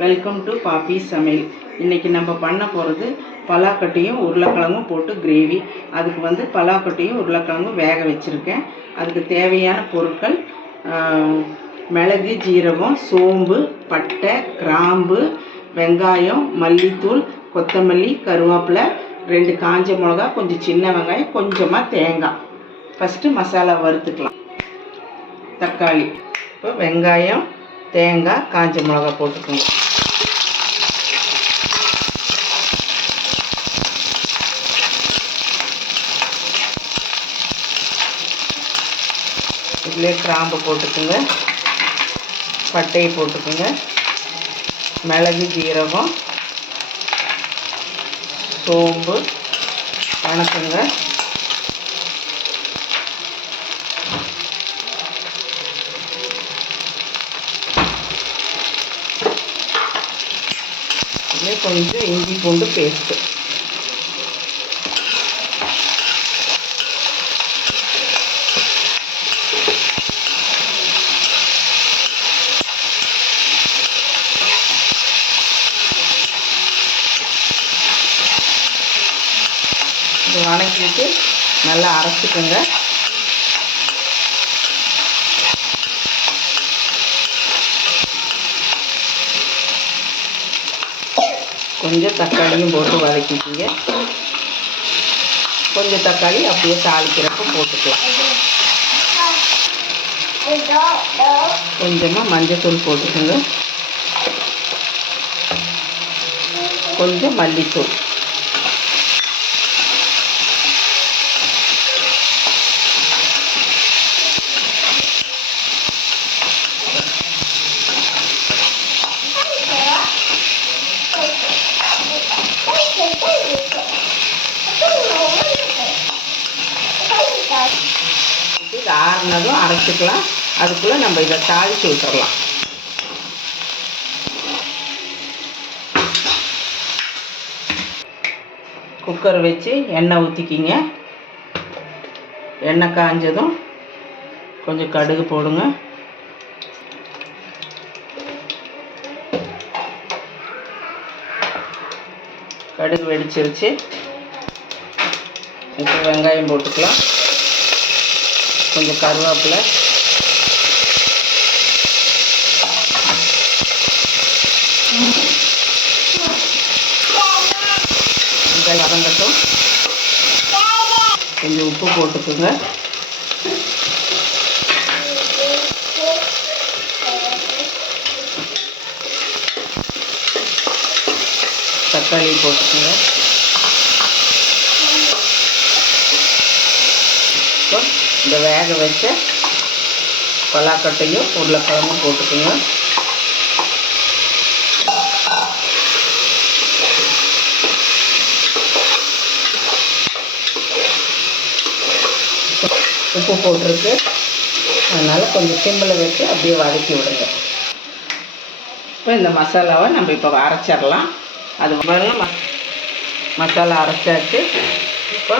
Welcome to பாப்பி சமையல் இன்றைக்கி நம்ம பண்ண போகிறது பலாக்கட்டையும் உருளைக்கிழங்கும் போட்டு கிரேவி அதுக்கு வந்து பலாக்கட்டையும் உருளைக்கிழங்கும் வேக வச்சுருக்கேன். அதுக்கு தேவையான பொருட்கள் மிளகு ஜீரகம் சோம்பு பட்டை கிராம்பு வெங்காயம் மல்லித்தூள் கொத்தமல்லி கருவேப்பிலை ரெண்டு காஞ்ச மிளகா கொஞ்சம் சின்ன வெங்காயம் கொஞ்சமாக தேங்காய். ஃபஸ்ட்டு மசாலா வறுத்துக்கலாம். தக்காளி. இப்போ வெங்காயம் தேங்காய் காஞ்ச மிளகா போட்டுக்கோங்க. இதிலே கிராம்பு போட்டுக்குங்க. பட்டையை போட்டுக்குங்க. மிளகு ஜீரகம் சோம்பு வணக்கங்க. கொஞ்சம் இஞ்சி பூண்டு பேஸ்ட்டு. வணக்கிட்டு நல்லா அரைச்சிக்கோங்க. கொஞ்சம் தக்காளியும் போட்டு வதக்கிக்கிங்க. கொஞ்சம் தக்காளி அப்படியே தாளிக்கிறப்ப போட்டுக்கலாம். கொஞ்சமாக மஞ்சத்தூள் போட்டுக்கோங்க. கொஞ்சம் மல்லித்தூள். இது ஆறுனதும் அரைச்சிக்கலாம் அதுக்குள்ளே நம்ம இதை தாளித்து விட்டுறலாம். குக்கர் வச்சு எண்ணெய் ஊற்றிக்கிங்க எண்ணெய் காஞ்சதும் கொஞ்சம் கடுகு போடுங்க. கடுகு வெடிச்சிருச்சு. இப்போ வெங்காயம் போட்டுக்கலாம். கொஞ்சம் கருவேப்பிலை. வெங்காயம் வதங்கட்டும். கொஞ்சம் உப்பு போட்டுக்கோங்க. தக்காளி போட்டுக்கோங்க. இப்போ இந்த வேக வச்ச பலாக்கட்டையும் உருளைக்கிழங்கும் போட்டுக்கோங்க. உப்பு போட்டிருக்கு. அதனால் கொஞ்சம் சிம்மில் வச்சு அப்படியே வதக்கி விடுங்க. இப்போ இந்த மசாலாவை நம்ம இப்போ அரைச்சிடலாம். அது பாருங்க ம மசாலா அரைச்சாச்சு. இப்போ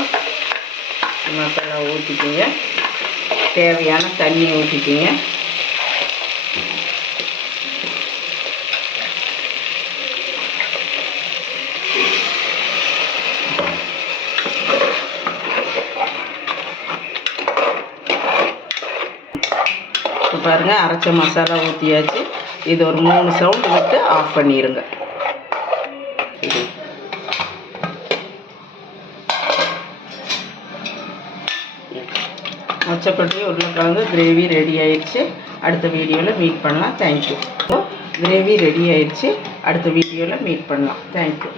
மசாலா ஊற்றிக்கிங்க தேவையான தண்ணி ஊற்றிக்கிங்க இப்போ பாருங்கள் அரைச்ச மசாலா ஊற்றியாச்சு இது ஒரு மூணு சவுண்டு விட்டு ஆஃப் பண்ணிடுங்க மொச்சக்கொட்டி உருளைக்கிழங்கு கிரேவி ரெடி ஆயிடுச்சு. அடுத்த வீடியோவில் மீட் பண்ணலாம். தேங்க்யூ கிரேவி ரெடி ஆயிடுச்சு. அடுத்த வீடியோவில் மீட் பண்ணலாம். தேங்க்யூ